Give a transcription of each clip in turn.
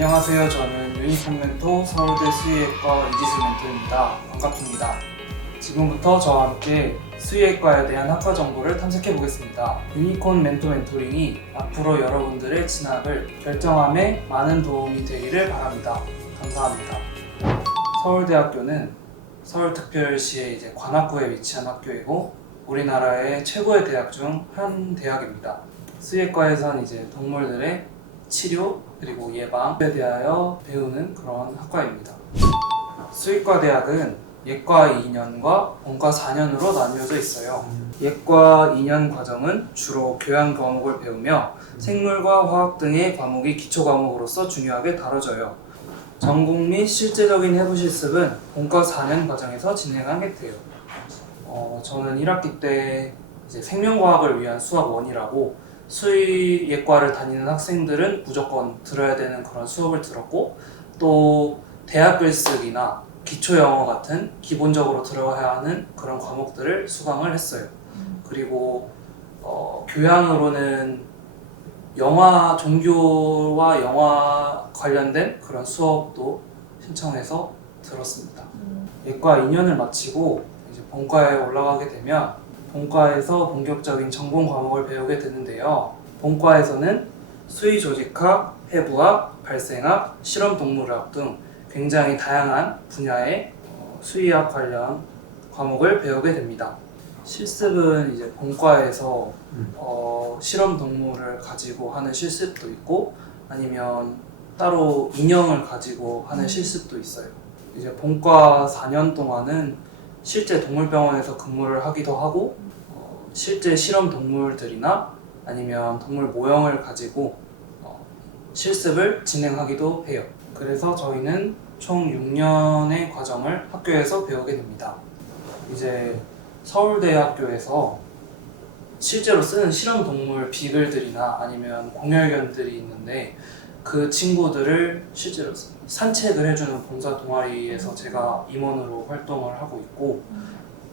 안녕하세요. 저는 유니콘 멘토 서울대 수의학과 이지수 멘토입니다. 반갑습니다. 지금부터 저와 함께 수의학과에 대한 학과 정보를 탐색해 보겠습니다. 유니콘 멘토 멘토링이 앞으로 여러분들의 진학을 결정함에 많은 도움이 되기를 바랍니다. 감사합니다. 서울대학교는 서울특별시의 관악구에 위치한 학교이고 우리나라의 최고의 대학 중 한 대학입니다. 수의과에선 동물들의 치료 그리고 예방에 대하여 배우는 그런 학과입니다. 수의과 대학은 예과 2년과 본과 4년으로 나뉘어져 있어요. 예과 2년 과정은 주로 교양 과목을 배우며 생물과 화학 등의 과목이 기초 과목으로서 중요하게 다뤄져요. 전공 및 실제적인 해부 실습은 본과 4년 과정에서 진행하게 돼요. 저는 1학기 때 생명과학을 위한 수학 1이라고 수의예과를 다니는 학생들은 무조건 들어야 되는 그런 수업을 들었고, 또 대학 글쓰기나 기초영어 같은 기본적으로 들어야 하는 그런 과목들을 수강을 했어요. 그리고 교양으로는 영화, 종교와 영화 관련된 그런 수업도 신청해서 들었습니다. 예과 2년을 마치고 이제 본과에 올라가게 되면 본과에서 본격적인 전공 과목을 배우게 되는데요. 본과에서는 수의 조직학, 해부학, 발생학, 실험동물학 등 굉장히 다양한 분야의 수의학 관련 과목을 배우게 됩니다. 실습은 본과에서 실험동물을 가지고 하는 실습도 있고 아니면 따로 인형을 가지고 하는 실습도 있어요. 본과 4년 동안은 실제 동물병원에서 근무를 하기도 하고 실제 실험 동물들이나 아니면 동물 모형을 가지고 실습을 진행하기도 해요. 그래서 저희는 총 6년의 과정을 학교에서 배우게 됩니다. 서울대학교에서 실제로 쓰는 실험 동물 비글들이나 아니면 공열견들이 있는데 그 친구들을 실제로 산책을 해주는 봉사 동아리에서 제가 임원으로 활동을 하고 있고,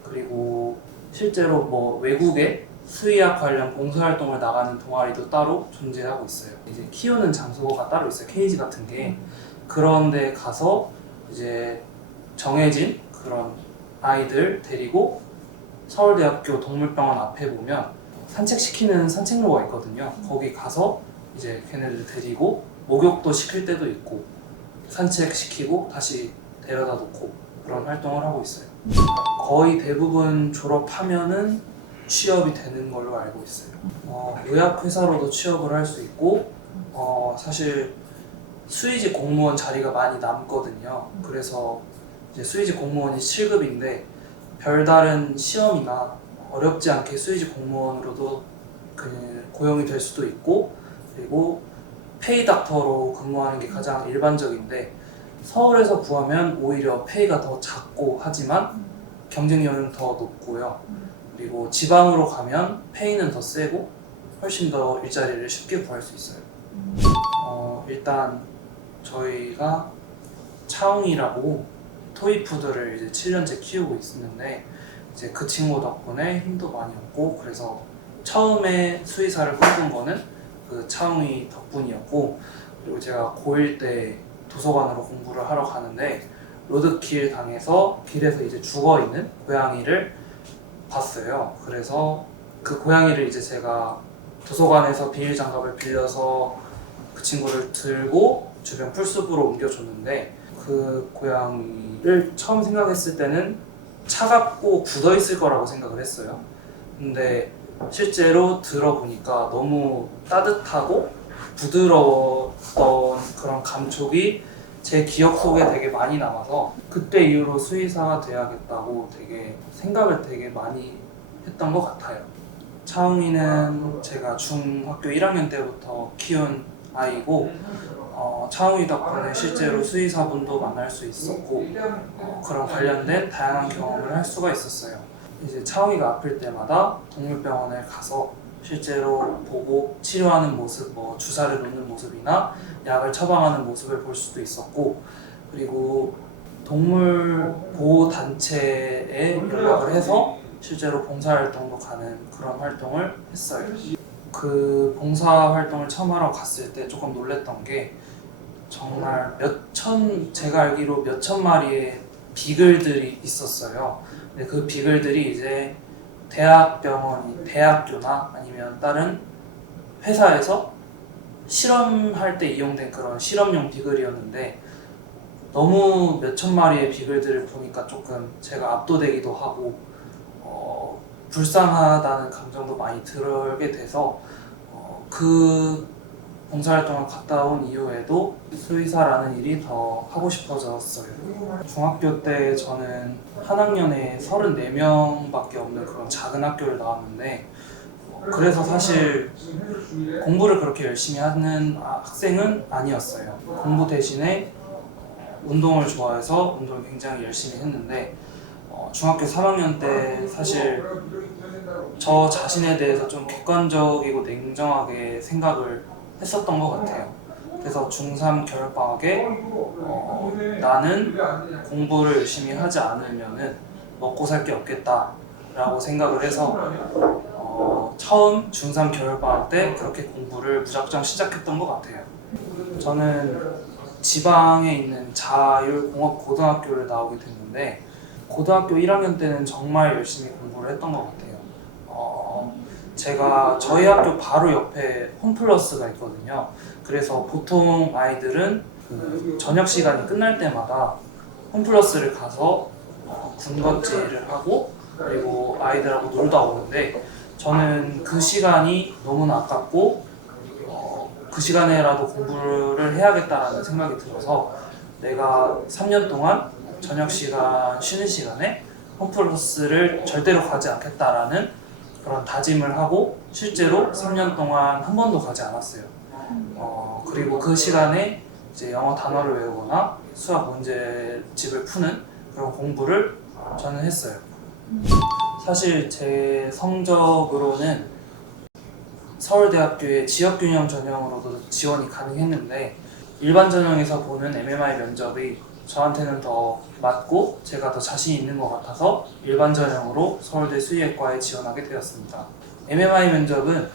그리고 실제로 외국에 수의학 관련 봉사활동을 나가는 동아리도 따로 존재하고 있어요. 키우는 장소가 따로 있어요. 케이지 같은 게. 그런 데 가서 정해진 그런 아이들 데리고 서울대학교 동물병원 앞에 보면 산책시키는 산책로가 있거든요. 거기 가서 걔네들 데리고 목욕도 시킬 때도 있고 산책시키고 다시 데려다 놓고 그런 활동을 하고 있어요. 거의 대부분 졸업하면은 취업이 되는 걸로 알고 있어요. 의학회사로도 취업을 할 수 있고 사실 수의직 공무원 자리가 많이 남거든요. 그래서 수의직 공무원이 7급인데 별다른 시험이나 어렵지 않게 수의직 공무원으로도 고용이 될 수도 있고, 그리고 페이닥터로 근무하는 게 가장 일반적인데 서울에서 구하면 오히려 페이가 더 작고 하지만 경쟁률은 더 높고요. 그리고 지방으로 가면 페이는 더 세고 훨씬 더 일자리를 쉽게 구할 수 있어요. 일단 저희가 차웅이라고 토이푸드를 7년째 키우고 있는데 그 친구 덕분에 힘도 많이 얻고, 그래서 처음에 수의사를 꿈꾼 거는 그 차웅이 덕분이었고, 그리고 제가 고1 때 도서관으로 공부를 하러 가는데 로드킬 당해서 길에서 죽어 있는 고양이를 봤어요. 그래서 그 고양이를 제가 도서관에서 비닐 장갑을 빌려서 그 친구를 들고 주변 풀숲으로 옮겨줬는데, 그 고양이를 처음 생각했을 때는 차갑고 굳어 있을 거라고 생각을 했어요. 근데 실제로 들어보니까 너무 따뜻하고 부드러웠던 그런 감촉이 제 기억 속에 되게 많이 남아서 그때 이후로 수의사가 돼야겠다고 생각을 되게 많이 했던 것 같아요. 차웅이는 제가 중학교 1학년 때부터 키운 아이고 차웅이 덕분에 실제로 수의사분도 만날 수 있었고 그런 관련된 다양한 경험을 할 수가 있었어요. 차웅이가 아플 때마다 동물병원에 가서 실제로 보고 치료하는 모습, 주사를 놓는 모습이나 약을 처방하는 모습을 볼 수도 있었고, 그리고 동물 보호 단체에 연락을 해서 실제로 봉사활동도 가는 그런 활동을 했어요. 그 봉사활동을 처음 하러 갔을 때 조금 놀랬던 게 정말 제가 알기로 몇천 마리의 비글들이 있었어요. 근데 그 비글들이 이제 대학교나 아니면 다른 회사에서 실험할 때 이용된 그런 실험용 비글이었는데 너무 몇천 마리의 비글들을 보니까 조금 제가 압도되기도 하고 불쌍하다는 감정도 많이 들게 돼서 그 봉사활동을 갔다 온 이후에도 수의사라는 일이 더 하고 싶어졌어요. 중학교 때 저는 한 학년에 34명밖에 없는 그런 작은 학교를 나왔는데 그래서 사실 공부를 그렇게 열심히 하는 학생은 아니었어요. 공부 대신에 운동을 좋아해서 운동을 굉장히 열심히 했는데 중학교 3학년 때 사실 저 자신에 대해서 좀 객관적이고 냉정하게 생각을 했었던 것 같아요. 그래서 중3 겨울방학에 나는 공부를 열심히 하지 않으면은 먹고 살 게 없겠다라고 생각을 해서 처음 중3 겨울방학 때 그렇게 공부를 무작정 시작했던 것 같아요. 저는 지방에 있는 자율공업고등학교를 나오게 됐는데 고등학교 1학년 때는 정말 열심히 공부를 했던 것 같아요. 제가 저희 학교 바로 옆에 홈플러스가 있거든요. 그래서 보통 아이들은 그 저녁 시간이 끝날 때마다 홈플러스를 가서 군것질을 하고 그리고 아이들하고 놀다 오는데 저는 그 시간이 너무나 아깝고 그 시간에라도 공부를 해야겠다라는 생각이 들어서 내가 3년 동안 저녁 시간 쉬는 시간에 홈플러스를 절대로 가지 않겠다라는 그런 다짐을 하고 실제로 3년 동안 한 번도 가지 않았어요. 그리고 그 시간에 이제 영어 단어를 외우거나 수학 문제집을 푸는 그런 공부를 저는 했어요. 사실 제 성적으로는 서울대학교의 지역균형 전형으로도 지원이 가능했는데 일반 전형에서 보는 MMI 면접이 저한테는 더 맞고 제가 더 자신 있는 것 같아서 일반 전형으로 서울대 수의학과에 지원하게 되었습니다. MMI 면접은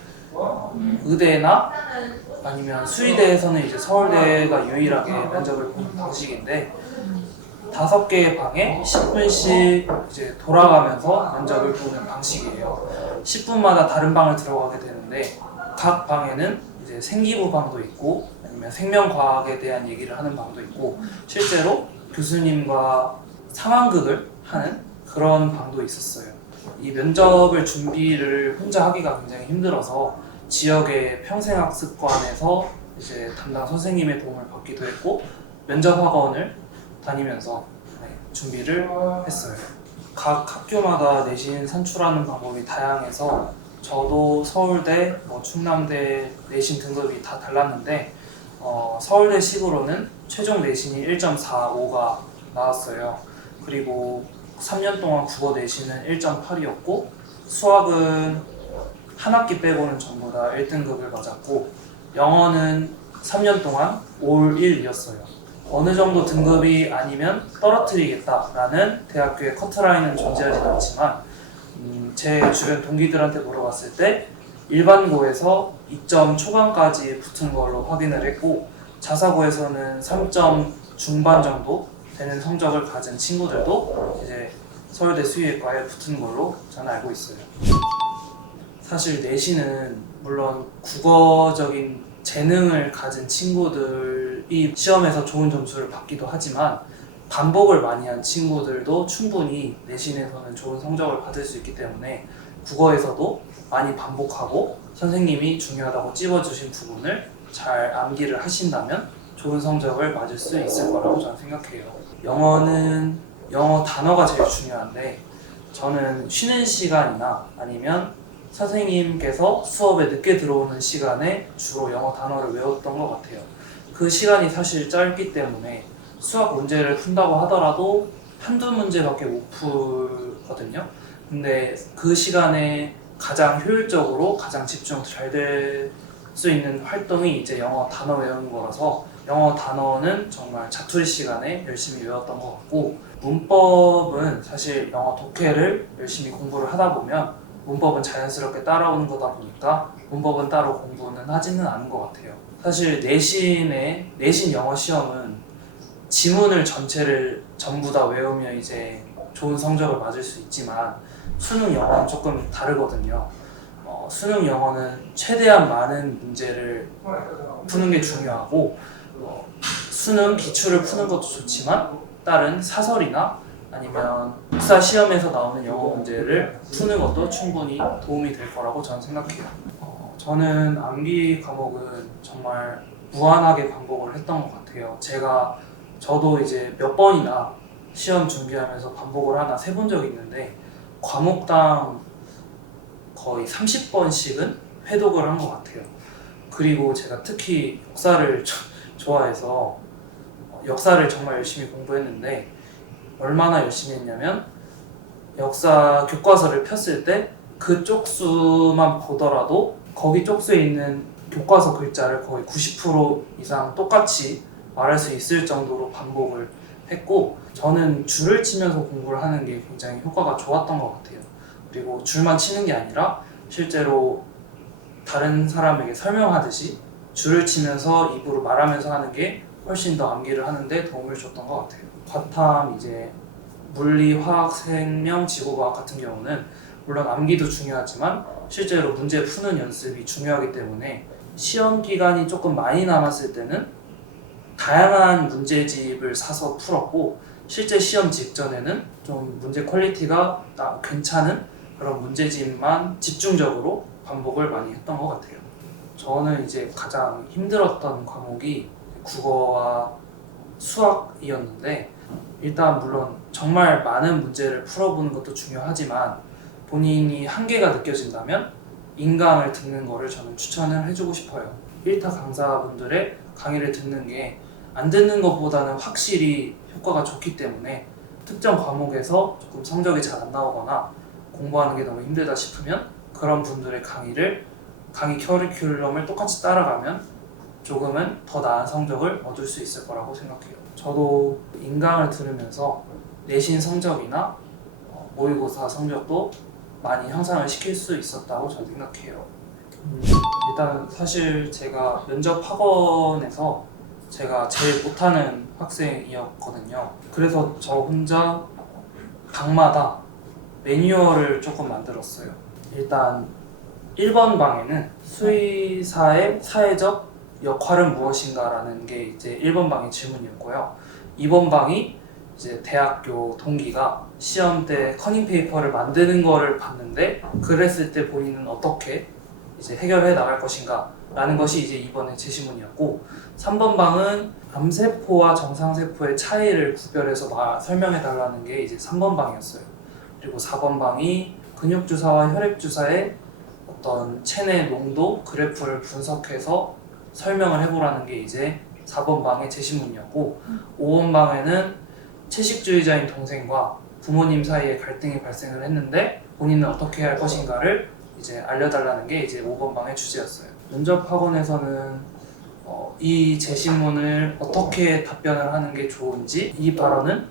의대나 아니면 수의대에서는 이제 서울대가 유일하게 면접을 보는 방식인데 5개의 방에 10분씩 이제 돌아가면서 면접을 보는 방식이에요. 10분마다 다른 방을 들어가게 되는데 각 방에는 이제 생기부 방도 있고 아니면 생명과학에 대한 얘기를 하는 방도 있고 실제로 교수님과 상황극을 하는 그런 방도 있었어요. 이 면접을 준비를 혼자 하기가 굉장히 힘들어서 지역의 평생학습관에서 이제 담당 선생님의 도움을 받기도 했고 면접학원을 다니면서 준비를 했어요. 각 학교마다 내신 산출하는 방법이 다양해서 저도 서울대, 충남대 내신 등급이 다 달랐는데 서울대식으로는 최종 내신이 1.45가 나왔어요. 그리고 3년 동안 국어 내신은 1.8이었고 수학은 한 학기 빼고는 전부 다 1등급을 맞았고 영어는 3년 동안 올 1이었어요. 어느 정도 등급이 아니면 떨어뜨리겠다라는 대학교의 커트라인은 존재하진 않지만 제 주변 동기들한테 물어봤을 때 일반고에서 2점 초반까지 붙은 걸로 확인을 했고 자사고에서는 3점 중반 정도 되는 성적을 가진 친구들도 이제 서울대 수의학과에 붙은 걸로 저는 알고 있어요. 사실 내신은 물론 국어적인 재능을 가진 친구들이 시험에서 좋은 점수를 받기도 하지만 반복을 많이 한 친구들도 충분히 내신에서는 좋은 성적을 받을 수 있기 때문에 국어에서도 많이 반복하고 선생님이 중요하다고 찝어주신 부분을 잘 암기를 하신다면 좋은 성적을 맞을 수 있을 거라고 저는 생각해요. 영어는 영어 단어가 제일 중요한데 저는 쉬는 시간이나 아니면 선생님께서 수업에 늦게 들어오는 시간에 주로 영어 단어를 외웠던 것 같아요. 그 시간이 사실 짧기 때문에 수학 문제를 푼다고 하더라도 한두 문제밖에 못 풀거든요. 근데 그 시간에 가장 효율적으로 가장 집중 잘 될 수 있는 활동이 이제 영어 단어 외우는 거라서 영어 단어는 정말 자투리 시간에 열심히 외웠던 것 같고 문법은 사실 영어 독해를 열심히 공부를 하다 보면 문법은 자연스럽게 따라오는 거다 보니까 문법은 따로 공부는 하지는 않은 것 같아요. 사실 내신 영어 시험은 지문을 전체를 전부 다 외우면 이제 좋은 성적을 맞을 수 있지만 수능 영어는 조금 다르거든요. 수능 영어는 최대한 많은 문제를 푸는 게 중요하고 수능 기출을 푸는 것도 좋지만 다른 사설이나 아니면 국사 시험에서 나오는 영어 문제를 푸는 것도 충분히 도움이 될 거라고 저는 생각해요. 저는 암기 과목은 정말 무한하게 반복을 했던 것 같아요. 저도 이제 몇 번이나 시험 준비하면서 반복을 하나 세본 적이 있는데 과목당 거의 30번씩은 회독을 한 것 같아요. 그리고 제가 특히 역사를 좋아해서 역사를 정말 열심히 공부했는데 얼마나 열심히 했냐면 역사 교과서를 폈을 때 그 쪽수만 보더라도 거기 쪽수에 있는 교과서 글자를 거의 90% 이상 똑같이 말할 수 있을 정도로 반복을 했고 저는 줄을 치면서 공부를 하는 게 굉장히 효과가 좋았던 것 같아요. 그리고 줄만 치는 게 아니라 실제로 다른 사람에게 설명하듯이 줄을 치면서 입으로 말하면서 하는 게 훨씬 더 암기를 하는데 도움을 줬던 것 같아요. 과탐 이제 물리, 화학, 생명, 지구과학 같은 경우는 물론 암기도 중요하지만 실제로 문제 푸는 연습이 중요하기 때문에 시험 기간이 조금 많이 남았을 때는 다양한 문제집을 사서 풀었고 실제 시험 직전에는 좀 문제 퀄리티가 괜찮은 그런 문제집만 집중적으로 반복을 많이 했던 것 같아요. 저는 이제 가장 힘들었던 과목이 국어와 수학이었는데 일단 물론 정말 많은 문제를 풀어보는 것도 중요하지만 본인이 한계가 느껴진다면 인강을 듣는 거를 저는 추천을 해주고 싶어요. 1타 강사분들의 강의를 듣는 게 안 듣는 것보다는 확실히 효과가 좋기 때문에 특정 과목에서 조금 성적이 잘 안 나오거나 공부하는 게 너무 힘들다 싶으면 그런 분들의 강의 커리큘럼을 똑같이 따라가면 조금은 더 나은 성적을 얻을 수 있을 거라고 생각해요. 저도 인강을 들으면서 내신 성적이나 모의고사 성적도 많이 향상을 시킬 수 있었다고 저는 생각해요. 일단 사실 제가 면접 학원에서 제가 제일 못하는 학생이었거든요. 그래서 저 혼자 방마다 매뉴얼을 조금 만들었어요. 일단 1번 방에는 수의사의 사회적 역할은 무엇인가라는 게 이제 1번 방의 질문이었고요. 2번 방이 이제 대학교 동기가 시험 때 커닝 페이퍼를 만드는 거를 봤는데 그랬을 때 본인은 어떻게 이제 해결해 나갈 것인가 라는 것이 이제 2번의 제시문이었고 3번 방은 암세포와 정상세포의 차이를 구별해서 설명해 달라는 게 이제 3번 방이었어요. 그리고 4번 방이 근육주사와 혈액주사의 어떤 체내 농도 그래프를 분석해서 설명을 해보라는 게 이제 4번 방의 제시문이었고 5번 방에는 채식주의자인 동생과 부모님 사이에 갈등이 발생을 했는데 본인은 어떻게 할 것인가를 이제 알려달라는 게 이제 5번 방의 주제였어요. 면접 학원에서는 이 제시문을 어떻게 답변을 하는 게 좋은지 이 발언은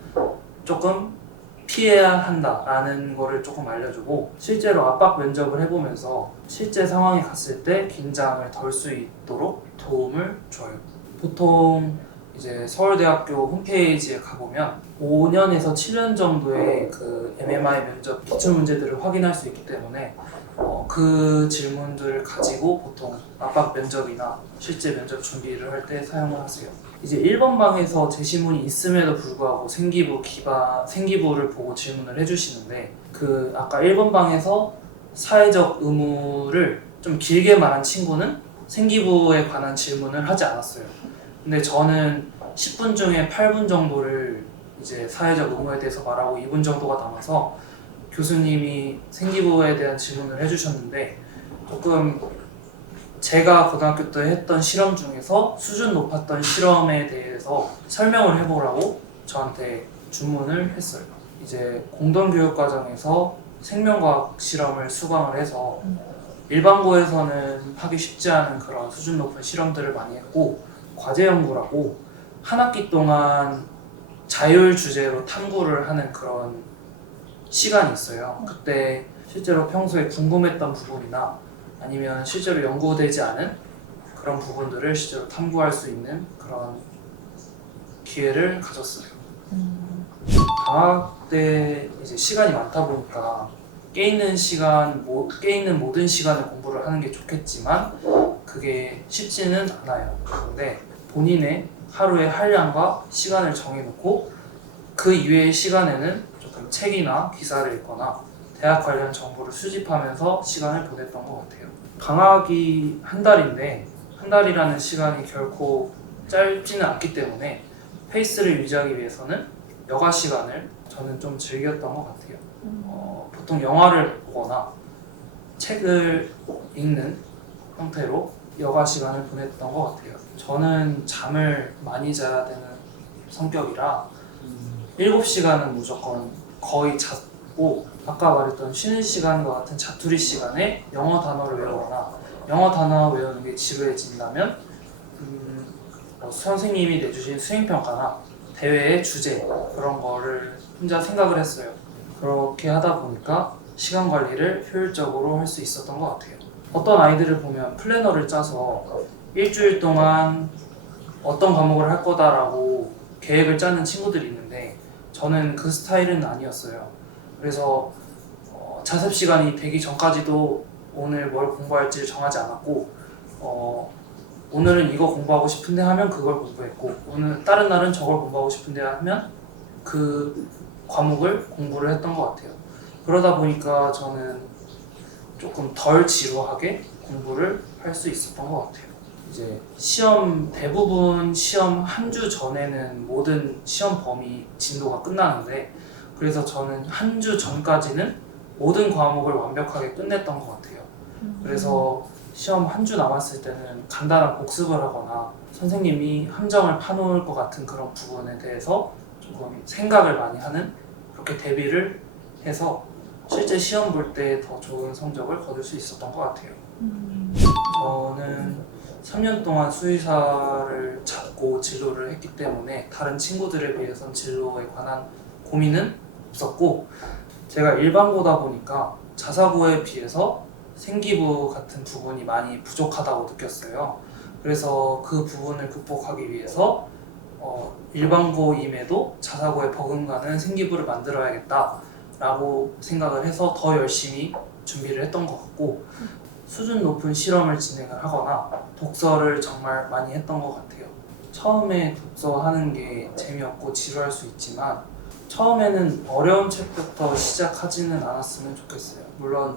조금 피해야 한다라는 거를 조금 알려주고 실제로 압박 면접을 해보면서 실제 상황에 갔을 때 긴장을 덜 수 있도록 도움을 줘요. 보통 이제 서울대학교 홈페이지에 가보면 5년에서 7년 정도의 그 MMI 면접 기출 문제들을 확인할 수 있기 때문에 그 질문들을 가지고 보통 압박 면접이나 실제 면접 준비를 할 때 사용을 하세요. 이제 1번 방에서 제시문이 있음에도 불구하고 생기부를 보고 질문을 해주시는데 그 아까 1번 방에서 사회적 의무를 좀 길게 말한 친구는 생기부에 관한 질문을 하지 않았어요. 근데 저는 10분 중에 8분 정도를 이제 사회적 의무에 대해서 말하고 2분 정도가 남아서 교수님이 생기부에 대한 질문을 해주셨는데 조금 제가 고등학교 때 했던 실험 중에서 수준 높았던 실험에 대해서 설명을 해보라고 저한테 주문을 했어요. 이제 공동교육과정에서 생명과학 실험을 수강을 해서 일반고에서는 하기 쉽지 않은 그런 수준 높은 실험들을 많이 했고 과제 연구라고 한 학기 동안 자율 주제로 탐구를 하는 그런 시간이 있어요. 그때 실제로 평소에 궁금했던 부분이나 아니면 실제로 연구되지 않은 그런 부분들을 실제로 탐구할 수 있는 그런 기회를 가졌어요. 방학 때 이제 시간이 많다 보니까 깨 있는 모든 시간을 공부를 하는 게 좋겠지만 그게 쉽지는 않아요. 근데 본인의 하루의 한량과 시간을 정해놓고 그 이외의 시간에는 조금 책이나 기사를 읽거나 대학 관련 정보를 수집하면서 시간을 보냈던 것 같아요. 방학이 한 달인데 한 달이라는 시간이 결코 짧지는 않기 때문에 페이스를 유지하기 위해서는 여가 시간을 저는 좀 즐겼던 것 같아요. 보통 영화를 보거나 책을 읽는 형태로 여가 시간을 보냈던 것 같아요. 저는 잠을 많이 자야 되는 성격이라 7시간은 무조건 거의 잤고 아까 말했던 쉬는 시간과 같은 자투리 시간에 영어 단어를 외우거나 영어 단어 외우는 게 지루해진다면 선생님이 내주신 수행평가나 대회의 주제 그런 거를 혼자 생각을 했어요. 그렇게 하다 보니까 시간 관리를 효율적으로 할 수 있었던 것 같아요. 어떤 아이들을 보면 플래너를 짜서 일주일 동안 어떤 과목을 할 거다라고 계획을 짜는 친구들이 있는데 저는 그 스타일은 아니었어요. 그래서 자습 시간이 되기 전까지도 오늘 뭘 공부할지 정하지 않았고 오늘은 이거 공부하고 싶은데 하면 그걸 공부했고 오늘 다른 날은 저걸 공부하고 싶은데 하면 그 과목을 공부를 했던 것 같아요. 그러다 보니까 저는 조금 덜 지루하게 공부를 할 수 있었던 것 같아요. 이제 대부분 시험 한 주 전에는 모든 시험 범위 진도가 끝나는데 그래서 저는 한 주 전까지는 모든 과목을 완벽하게 끝냈던 것 같아요. 그래서 시험 한 주 남았을 때는 간단한 복습을 하거나 선생님이 함정을 파놓을 것 같은 그런 부분에 대해서 조금 생각을 많이 하는 그렇게 대비를 해서 실제 시험 볼 때 더 좋은 성적을 거둘 수 있었던 것 같아요. 저는 3년 동안 수의사를 잡고 진로를 했기 때문에 다른 친구들에 비해서는 진로에 관한 고민은 없었고 제가 일반고다 보니까 자사고에 비해서 생기부 같은 부분이 많이 부족하다고 느꼈어요. 그래서 그 부분을 극복하기 위해서 일반고임에도 자사고에 버금가는 생기부를 만들어야겠다 라고 생각을 해서 더 열심히 준비를 했던 것 같고 수준 높은 실험을 진행을 하거나 독서를 정말 많이 했던 것 같아요. 처음에 독서하는 게 재미없고 지루할 수 있지만 처음에는 어려운 책부터 시작하지는 않았으면 좋겠어요. 물론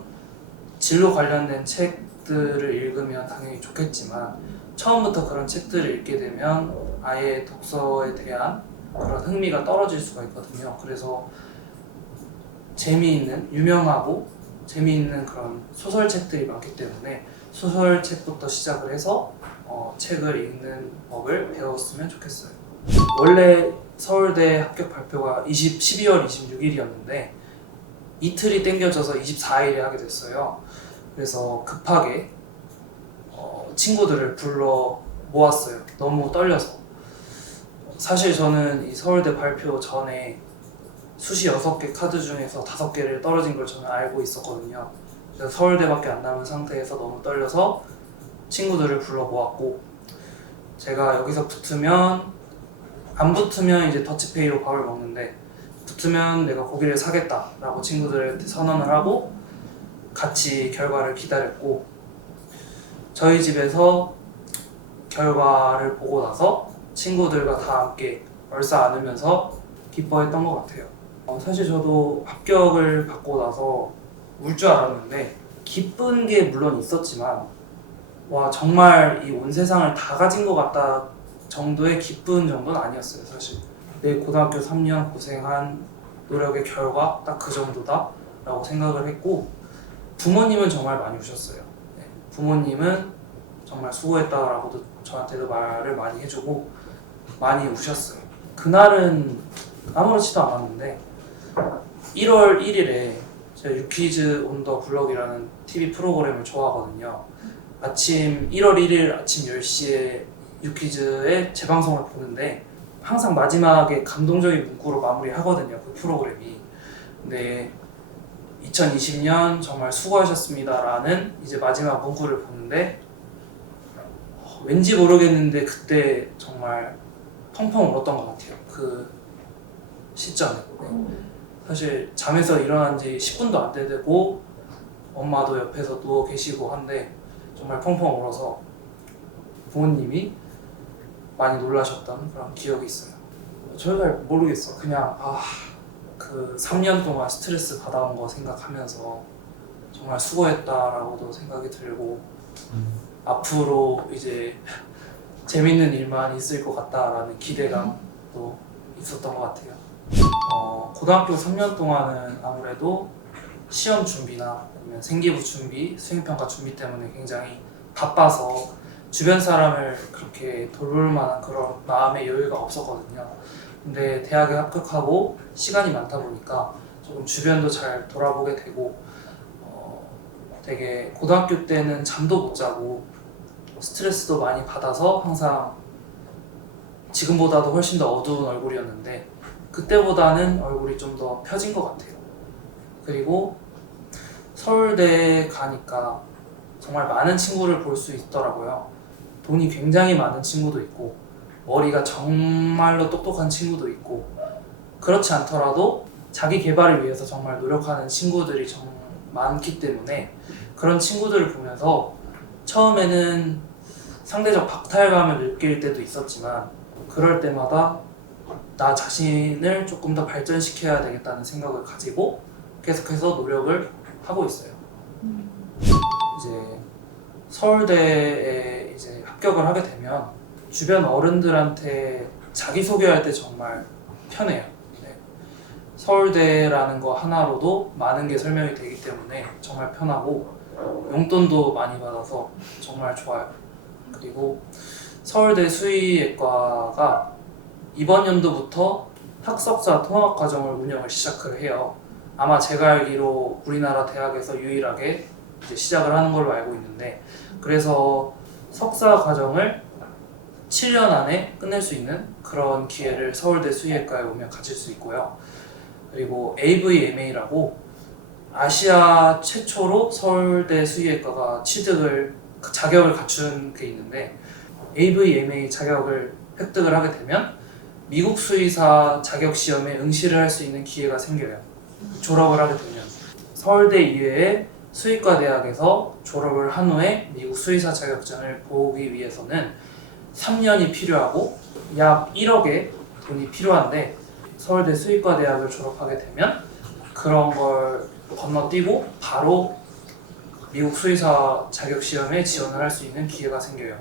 진로 관련된 책들을 읽으면 당연히 좋겠지만 처음부터 그런 책들을 읽게 되면 아예 독서에 대한 그런 흥미가 떨어질 수가 있거든요. 그래서 유명하고 재미있는 그런 소설책들이 많기 때문에 소설책부터 시작을 해서 책을 읽는 법을 배웠으면 좋겠어요. 원래 서울대 합격 발표가 12월 26일이었는데 이틀이 땡겨져서 24일에 하게 됐어요. 그래서 급하게 친구들을 불러 모았어요. 너무 떨려서. 사실 저는 이 서울대 발표 전에 수시 6개 카드 중에서 5개를 떨어진 걸 저는 알고 있었거든요. 그래서 서울대밖에 안 남은 상태에서 너무 떨려서 친구들을 불러 모았고 제가 여기서 안 붙으면 이제 더치페이로 밥을 먹는데 붙으면 내가 고기를 사겠다라고 친구들한테 선언을 하고 같이 결과를 기다렸고 저희 집에서 결과를 보고 나서 친구들과 다 함께 얼싸 안으면서 기뻐했던 것 같아요. 사실 저도 합격을 받고 나서 울 줄 알았는데 기쁜 게 물론 있었지만 와 정말 이 온 세상을 다 가진 것 같다 정도의 기쁜 정도는 아니었어요. 사실 내 고등학교 3년 고생한 노력의 결과 딱 그 정도다 라고 생각을 했고 부모님은 정말 많이 우셨어요. 네, 부모님은 정말 수고했다라고도 저한테도 말을 많이 해주고 많이 우셨어요. 그날은 아무렇지도 않았는데 1월 1일에 제가 유퀴즈 온 더 블럭이라는 TV 프로그램을 좋아하거든요. 1월 1일 아침 10시에 유퀴즈의 재방송을 보는데 항상 마지막에 감동적인 문구로 마무리하거든요. 그 프로그램이. 근데 2020년 정말 수고하셨습니다라는 이제 마지막 문구를 보는데 왠지 모르겠는데 그때 정말 펑펑 울었던 것 같아요. 그 시점에. 네. 사실 잠에서 일어난 지 10분도 안 되고 엄마도 옆에서 누워 계시고 한데 정말 펑펑 울어서 부모님이 많이 놀라셨던 그런 기억이 있어요. 저희가 모르겠어. 그냥 그 3년 동안 스트레스 받아온 거 생각하면서 정말 수고했다라고도 생각이 들고 앞으로 이제 재밌는 일만 있을 것 같다라는 기대감도 있었던 것 같아요. 고등학교 3년 동안은 아무래도 시험 준비나 아니면 생기부 준비, 수행평가 준비 때문에 굉장히 바빠서 주변 사람을 그렇게 돌볼 만한 그런 마음의 여유가 없었거든요. 근데 대학에 합격하고 시간이 많다 보니까 조금 주변도 잘 돌아보게 되고 되게 고등학교 때는 잠도 못 자고 스트레스도 많이 받아서 항상 지금보다도 훨씬 더 어두운 얼굴이었는데 그때보다는 얼굴이 좀 더 펴진 것 같아요. 그리고 서울대 가니까 정말 많은 친구를 볼 수 있더라고요. 돈이 굉장히 많은 친구도 있고 머리가 정말로 똑똑한 친구도 있고 그렇지 않더라도 자기 개발을 위해서 정말 노력하는 친구들이 정말 많기 때문에 그런 친구들을 보면서 처음에는 상대적 박탈감을 느낄 때도 있었지만 그럴 때마다 나 자신을 조금 더 발전시켜야 되겠다는 생각을 가지고 계속해서 노력을 하고 있어요. 이제 서울대에 이제 합격을 하게 되면 주변 어른들한테 자기소개할 때 정말 편해요. 네. 서울대라는 거 하나로도 많은 게 설명이 되기 때문에 정말 편하고 용돈도 많이 받아서 정말 좋아요. 그리고 서울대 수의예과가 이번 연도부터 학석사 통합과정을 운영을 시작을 해요. 아마 제가 알기로 우리나라 대학에서 유일하게 이제 시작을 하는 걸로 알고 있는데 그래서 석사 과정을 7년 안에 끝낼 수 있는 그런 기회를 서울대 수의예과에 오면 가질 수 있고요. 그리고 AVMA라고 아시아 최초로 서울대 수의예과가 자격을 갖춘 게 있는데 AVMA 자격을 획득을 하게 되면 미국 수의사 자격 시험에 응시를 할 수 있는 기회가 생겨요. 졸업을 하게 되면 서울대 이외에 수의과 대학에서 졸업을 한 후에 미국 수의사 자격증을 보기 위해서는 3년이 필요하고 약 1억의 돈이 필요한데 서울대 수의과 대학을 졸업하게 되면 그런 걸 건너뛰고 바로 미국 수의사 자격 시험에 지원을 할 수 있는 기회가 생겨요.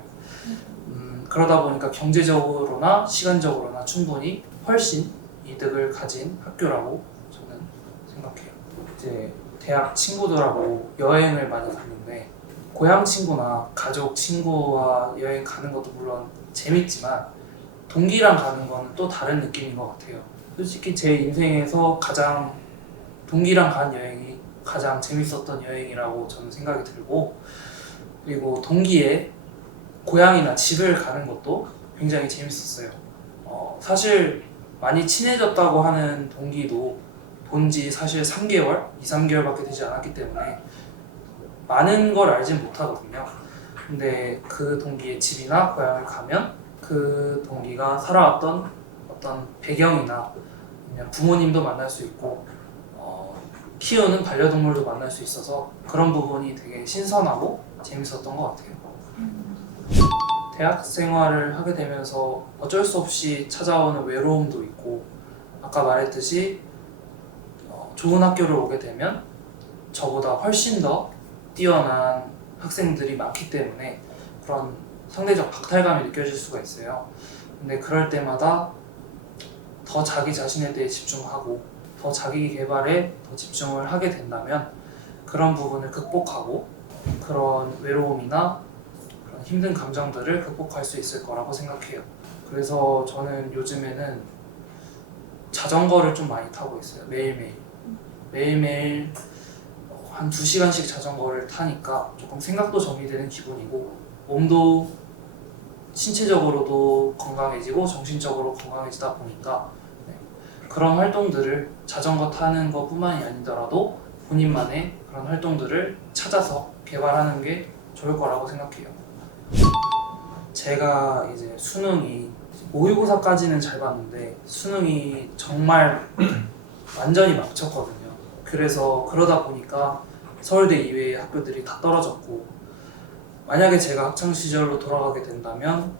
그러다 보니까 경제적으로나 시간적으로나 충분히 훨씬 이득을 가진 학교라고 저는 생각해요. 이제 대학 친구들하고 여행을 많이 갔는데 고향 친구나 가족 친구와 여행 가는 것도 물론 재밌지만 동기랑 가는 거는 또 다른 느낌인 것 같아요. 솔직히 제 인생에서 가장 동기랑 간 여행이 가장 재밌었던 여행이라고 저는 생각이 들고 그리고 동기에 고향이나 집을 가는 것도 굉장히 재밌었어요. 사실 많이 친해졌다고 하는 동기도 본지 사실 3개월, 2, 3개월밖에 되지 않았기 때문에 많은 걸 알진 못하거든요. 근데 그 동기의 집이나 고향을 가면 그 동기가 살아왔던 어떤 배경이나 그냥 부모님도 만날 수 있고 키우는 반려동물도 만날 수 있어서 그런 부분이 되게 신선하고 재밌었던 것 같아요. 대학 생활을 하게 되면서 어쩔 수 없이 찾아오는 외로움도 있고 아까 말했듯이 좋은 학교를 오게 되면 저보다 훨씬 더 뛰어난 학생들이 많기 때문에 그런 상대적 박탈감이 느껴질 수가 있어요. 근데 그럴 때마다 더 자기 자신에 대해 집중하고 더 자기 개발에 더 집중을 하게 된다면 그런 부분을 극복하고 그런 외로움이나 그런 힘든 감정들을 극복할 수 있을 거라고 생각해요. 그래서 저는 요즘에는 자전거를 좀 많이 타고 있어요. 매일매일 한 2시간씩 자전거를 타니까 조금 생각도 정리되는 기분이고 몸도 신체적으로도 건강해지고 정신적으로 건강해지다 보니까 그런 활동들을 자전거 타는 것뿐만이 아니더라도 본인만의 그런 활동들을 찾아서 개발하는 게 좋을 거라고 생각해요. 제가 이제 수능이 모의고사까지는 잘 봤는데 수능이 정말 완전히 망쳤거든요. 그래서 그러다 보니까 서울대 이외의 학교들이 다 떨어졌고, 만약에 제가 학창 시절로 돌아가게 된다면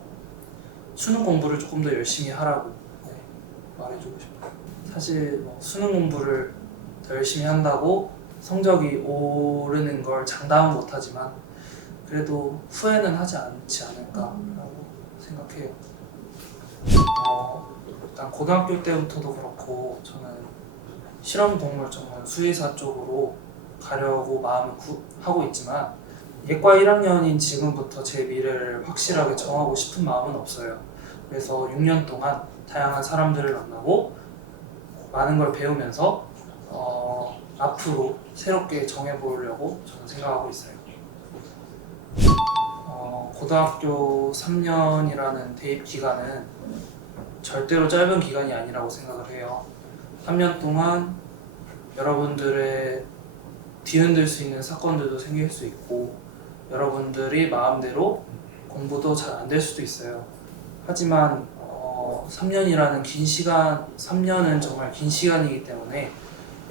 수능 공부를 조금 더 열심히 하라고 말해주고 싶어요. 사실 뭐 수능 공부를 더 열심히 한다고 성적이 오르는 걸 장담은 못하지만 그래도 후회는 하지 않지 않을까라고 생각해요. 일단 고등학교 때부터도 그렇고 저는 실험 동물 전문 수의사 쪽으로 가려고 마음을 하고 있지만 예과 1학년인 지금부터 제 미래를 확실하게 정하고 싶은 마음은 없어요. 그래서 6년 동안 다양한 사람들을 만나고 많은 걸 배우면서 앞으로 새롭게 정해보려고 저는 생각하고 있어요. 고등학교 3년이라는 대입 기간은 절대로 짧은 기간이 아니라고 생각을 해요. 3년 동안 여러분들의 뒤흔들 수 있는 사건들도 생길 수 있고 여러분들이 마음대로 공부도 잘 안 될 수도 있어요. 하지만 3년이라는 긴 시간, 3년은 정말 긴 시간이기 때문에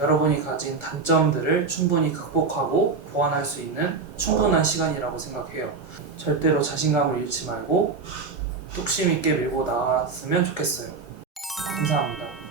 여러분이 가진 단점들을 충분히 극복하고 보완할 수 있는 충분한 시간이라고 생각해요. 절대로 자신감을 잃지 말고 뚝심 있게 밀고 나갔으면 좋겠어요. 감사합니다.